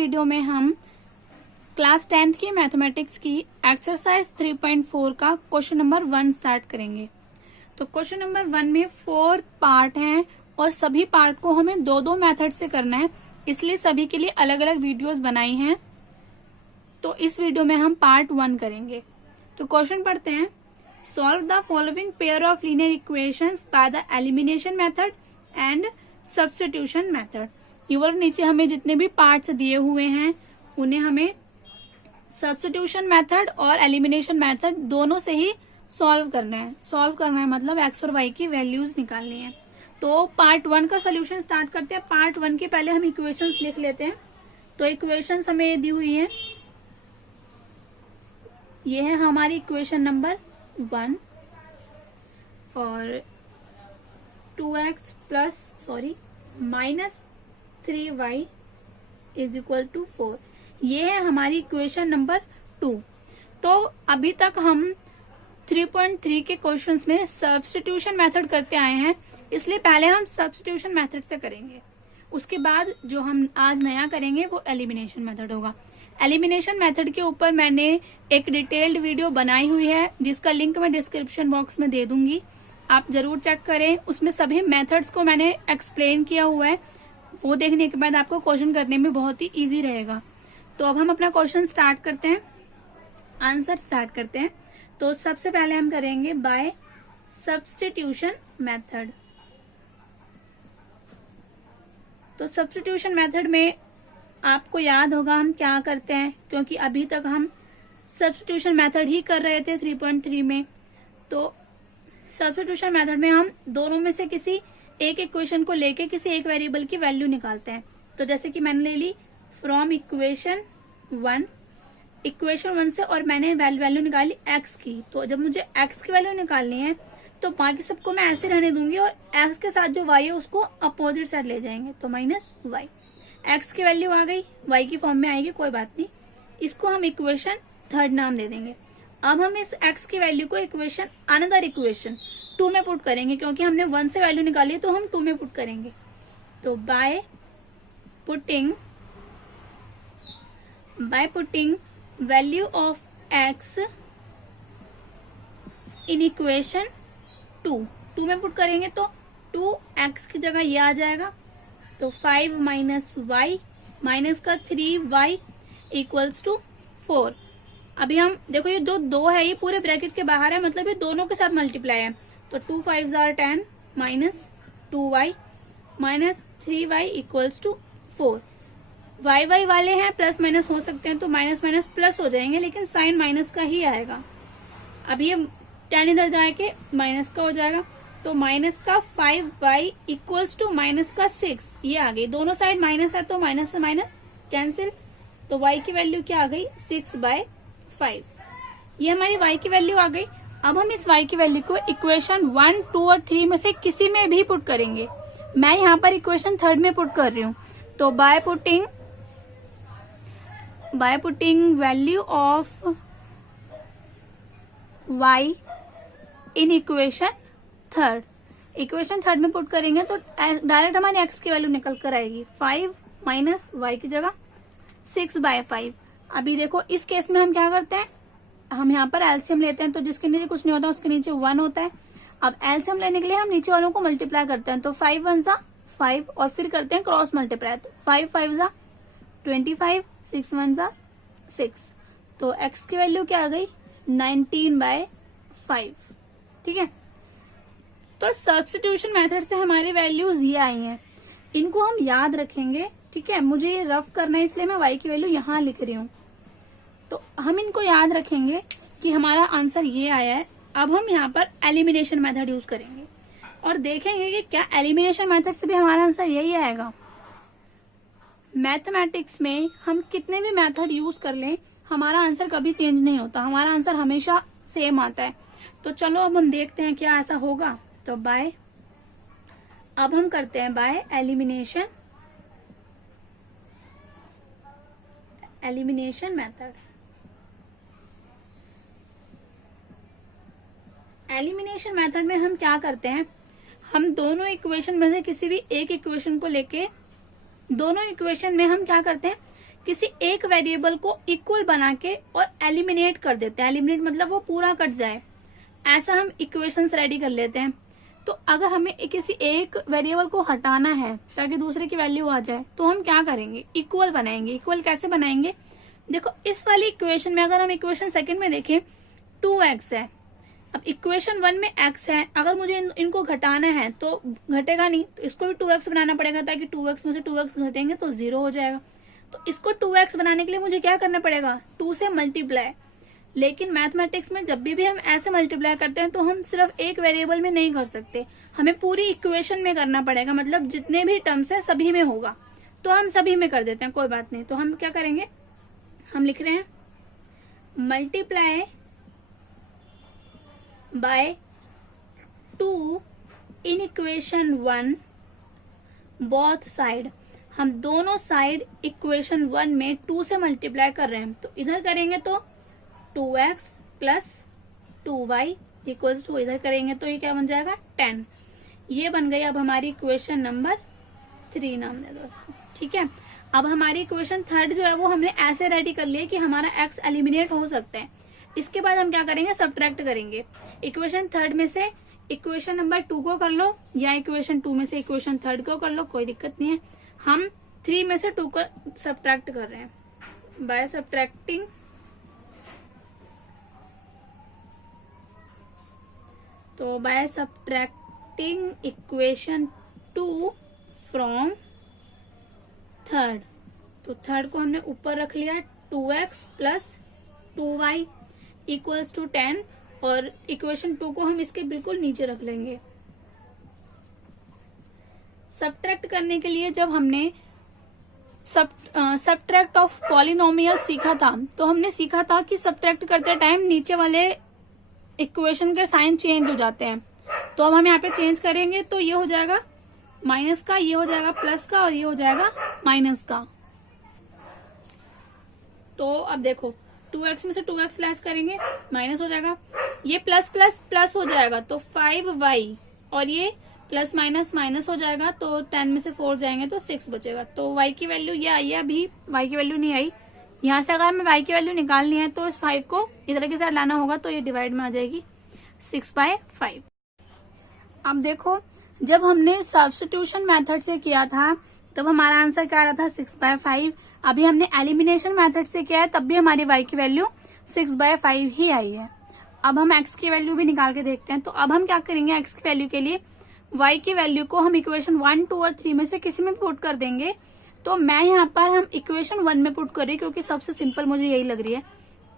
Video में हम class 10th की मैथमेटिक्स की एक्सरसाइज 3.4 का क्वेश्चन नंबर 1 स्टार्ट करेंगे। तो क्वेश्चन नंबर 1 में 4 पार्ट हैं और सभी पार्ट को हमें दो मेथड से करना है, इसलिए सभी के लिए अलग अलग वीडियोस बनाई हैं। तो इस वीडियो में हम पार्ट 1 करेंगे। तो क्वेश्चन पढ़ते हैं। Solve the following pair of linear equations by the elimination method and substitution method. ऊपर नीचे हमें जितने भी पार्ट्स दिए हुए हैं उन्हें हमें सब्स्टिट्यूशन मेथड और एलिमिनेशन मेथड दोनों से ही सॉल्व करना है मतलब एक्स और वाई की वैल्यूज निकालनी है। तो पार्ट 1 का सोल्यूशन स्टार्ट करते हैं। पार्ट 1 के पहले हम इक्वेशंस लिख लेते हैं। तो इक्वेशंस हमें दी हुई है, ये है हमारी इक्वेशन नंबर 1 और 2x minus 3y is equal to 4, ये है हमारी इक्वेशन नंबर 2। तो अभी तक हम 3.3 के क्वेश्चंस में सब्स्टिट्यूशन मेथड करते आए हैं, इसलिए पहले हम सब्स्टिट्यूशन मेथड से करेंगे। उसके बाद जो हम आज नया करेंगे वो एलिमिनेशन मेथड होगा। एलिमिनेशन मेथड के ऊपर मैंने एक डिटेल्ड वीडियो बनाई हुई है जिसका लिंक मैं डिस्क्रिप्शन बॉक्स में दे दूंगी, आप जरूर चेक करें। उसमें सभी मेथड्स को मैंने एक्सप्लेन किया हुआ है, वो देखने के बाद आपको क्वेश्चन करने में बहुत ही इजी रहेगा। तो अब हम अपना क्वेश्चन स्टार्ट करते हैं, आंसर स्टार्ट करते हैं। तो सबसे पहले हम करेंगे बाय सब्स्टिट्यूशन मेथड। तो सब्स्टिट्यूशन मेथड में आपको याद होगा हम क्या करते हैं, क्योंकि अभी तक हम सब्स्टिट्यूशन मेथड ही कर रहे थे 3.3 में। तो सब्स्टिट्यूशन मेथड में हम दोनों में से किसी एक इक्वेशन को लेके किसी एक वेरिएबल की वैल्यू निकालते हैं। तो जैसे कि मैंने ले ली फ्रॉम इक्वेशन 1 से और मैंने वैल्यू निकाली x की। तो जब मुझे x की वैल्यू निकालनी है तो बाकी सबको मैं ऐसे रहने दूंगी और x के साथ जो y है उसको अपोजिट साइड ले जाएंगे, तो माइनस y। x की वैल्यू आ गई, y की फॉर्म में आएगी, कोई बात नहीं, इसको हम इक्वेशन 3 नाम दे देंगे। अब हम इस x की वैल्यू को अनदर इक्वेशन 2 में पुट करेंगे, क्योंकि हमने 1 से वैल्यू निकाली है तो हम 2 में पुट करेंगे। तो by putting value of x in equation 2 में पुट करेंगे तो 2x की जगह ये आ जाएगा। तो 5 माइनस y माइनस का 3y इक्वल्स टू 4। अभी हम देखो ये दो है, ये पूरे ब्रैकेट के बाहर है, मतलब ये दोनों के साथ मल्टीप्लाई है। तो 2 5 or 10 minus 2y minus 3y equals to 4। y वाले हैं, प्लस माइनस हो सकते हैं तो माइनस माइनस प्लस हो जाएंगे, लेकिन साइन माइनस का ही आएगा। अब ये 10 इधर जाके माइनस का हो जाएगा, तो माइनस का 5y इक्वल्स टू माइनस का 6, ये आ गई। दोनों साइड माइनस है तो माइनस से माइनस कैंसिल, तो y की वैल्यू क्या आ गई 6/5। ये हमारी y की वैल्यू आ गई। अब हम इस y की वैल्यू को इक्वेशन 1, 2 और 3 में से किसी में भी पुट करेंगे। मैं यहाँ पर इक्वेशन 3 में पुट कर रही हूँ। तो by putting value of y in equation 3 में पुट करेंगे तो डायरेक्ट हमारी x की वैल्यू निकल कर आएगी 5 माइनस y की जगह 6/5। अभी देखो इस केस में हम क्या करते हैं, हम यहाँ पर एलसीएम लेते हैं, तो जिसके नीचे कुछ नहीं होता उसके नीचे 1 होता है। अब एलसीएम लेने के लिए हम नीचे वालों को मल्टीप्लाई करते हैं, तो 5 1 जा 5 और फिर करते हैं क्रॉस मल्टीप्लाई, तो 5 5 जा 25, 6 1 जा 6। तो x की वैल्यू क्या आ गई 19/5। ठीक है, तो सब्स्टिट्यूशन मेथड से हमारी वैल्यूज ये आई हैं, इनको हम याद रखेंगे। ठीक है, मुझे ये रफ करना है इसलिए मैं y की वैल्यू यहाँ लिख रही हूँ। तो हम इनको याद रखेंगे कि हमारा आंसर ये आया है। अब हम यहाँ पर एलिमिनेशन मेथड यूज करेंगे और देखेंगे कि क्या एलिमिनेशन मेथड से भी हमारा आंसर यही आएगा। मैथमेटिक्स में हम कितने भी मेथड यूज कर लें हमारा आंसर कभी चेंज नहीं होता, हमारा आंसर हमेशा सेम आता है। तो चलो अब हम देखते हैं क्या ऐसा होगा। तो अब हम करते हैं by elimination method. Elimination method में हम क्या करते हैं, हम दोनों इक्वेशन में से किसी भी एक इक्वेशन को लेके दोनों इक्वेशन में हम क्या करते हैं किसी एक वेरिएबल को इक्वल बना के और एलिमिनेट कर देते हैं। एलिमिनेट मतलब वो पूरा कट जाए, ऐसा हम इक्वेशंस रेडी कर लेते हैं। तो अगर हमें किसी एक वेरिएबल को हटाना है ताकि दूसरे की वैल्यू आ जाए, तो हम क्या करेंगे, इक्वल बनाएंगे। इक्वल कैसे बनाएंगे, देखो इस वाली इक्वेशन में अगर हम इक्वेशन सेकंड में देखें 2x है, अब इक्वेशन 1 में x है, अगर मुझे इनको घटाना है तो घटेगा नहीं, तो इसको भी 2x बनाना पड़ेगा ताकि 2x में से 2x घटेंगे तो 0 हो जाएगा। तो इसको 2x बनाने के लिए मुझे क्या करना पड़ेगा, 2 से मल्टीप्लाई। लेकिन मैथमेटिक्स में जब भी हम ऐसे मल्टीप्लाई करते हैं तो हम सिर्फ एक वेरिएबल में नहीं कर सकते, हमें पूरी इक्वेशन में करना पड़ेगा, मतलब जितने भी टर्म्स है सभी में होगा। तो हम सभी में कर देते हैं, कोई बात नहीं। तो हम क्या करेंगे, हम लिख रहे हैं multiply by 2 in equation 1 both side. हम दोनों साइड इक्वेशन 1 में 2 से मल्टीप्लाई कर रहे हैं। तो इधर करेंगे तो 2x plus 2y equals to, इधर करेंगे तो ये क्या बन जाएगा 10। ये बन गई अब हमारी इक्वेशन नंबर 3, नाम दे दो इसको, ठीक है। अब हमारी इक्वेशन थर्ड जो है वो हमने ऐसे रेडी कर लिया कि हमारा x एलिमिनेट हो सकता है। इसके बाद हम क्या करेंगे, सब्ट्रैक्ट करेंगे। इक्वेशन थर्ड में से इक्वेशन नंबर 2 को कर लो, या इक्वेशन 2 में से इक्वेशन थर्ड को कर लो, कोई दिक्कत नहीं है। हम 3 में से 2 को सब्ट्रैक्ट कर रहे हैं बाय सब्ट्रैक्टिंग तो by subtracting equation 2 from third. तो थर्ड को हमने ऊपर रख लिया, 2x plus 2y equals to 10, और इक्वेशन 2 को हम इसके बिल्कुल नीचे रख लेंगे। सब्ट्रैक्ट करने के लिए जब हमने सब्ट्रैक्ट ऑफ पॉलिनोमियल सीखा था, तो हमने सीखा था कि सब्ट्रैक्ट करते टाइम नीचे वाले इक्वेशन के साइन चेंज हो जाते हैं। तो अब हम यहाँ पे चेंज करेंगे तो ये हो जाएगा माइनस का, ये हो जाएगा प्लस का, और ये हो जाएगा माइनस का। तो अब देखो 2x में से 2x लेस करेंगे, माइनस हो जाएगा, ये प्लस प्लस प्लस हो जाएगा तो 5y, और ये प्लस माइनस माइनस हो जाएगा तो 10 में से 4 जाएंगे तो 6 बचेगा। तो y की वैल्यू ये आई है, अभी y की वैल्यू नहीं आई। यहाँ से अगर हमें y की वैल्यू निकालनी है तो इस 5 को इधर के साथ लाना होगा, तो ये डिवाइड में आ जाएगी 6/5। अब देखो जब हमने सब्स्टिट्यूशन मेथड से किया था तब हमारा आंसर क्या आ रहा था 6/5। अभी हमने एलिमिनेशन मेथड से किया है तब भी हमारी y की वैल्यू 6/5 ही आई है। अब हम x की वैल्यू भी निकाल के देखते हैं। तो अब हम क्या करेंगे, x की वैल्यू के लिए y की वैल्यू को हम इक्वेशन 1, 2 और 3 में से किसी में पुट कर देंगे। तो मैं यहाँ पर हम इक्वेशन 1 में पुट कर रही हूँ क्योंकि सबसे सिंपल मुझे यही लग रही है।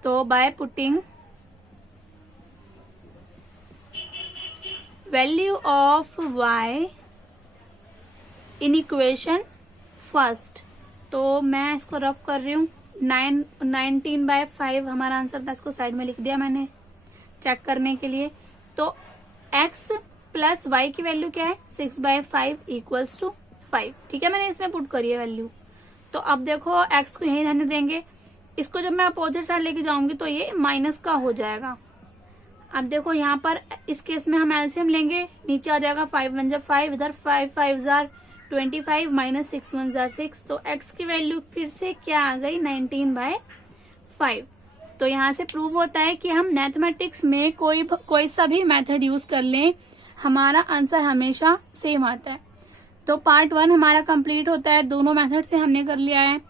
तो by putting value of y in equation first, तो मैं इसको रफ कर रही हूँ। 19/5 हमारा आंसर था, इसको साइड में लिख दिया मैंने चेक करने के लिए। तो x प्लस y की वैल्यू क्या है 6/5 इक्वल्स टू 5, ठीक है, मैंने इसमें पुट करी है वैल्यू। तो अब देखो x को यही रहने देंगे, इसको जब मैं अपोजिट साइड लेके जाऊंगी तो ये माइनस का हो जाएगा। अब देखो यहाँ पर इस केस में हम एलसीएम लेंगे, नीचे आ जाएगा 5 1 = 5, इधर 5 5 = 25 माइनस 6 1 = 6। तो x की वैल्यू फिर से क्या आ गई 19/5। तो यहाँ से प्रूव होता है कि हम मैथमेटिक्स में कोई सा भी मेथड यूज कर लें, हमारा आंसर हमेशा सेम आता है। तो पार्ट 1 हमारा कंप्लीट होता है, दोनों मेथड से हमने कर लिया है।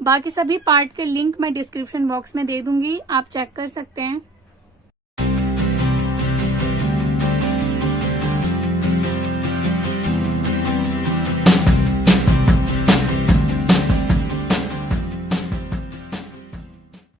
बाकी सभी पार्ट के लिंक मैं डिस्क्रिप्शन बॉक्स में दे दूंगी, आप चेक कर सकते हैं।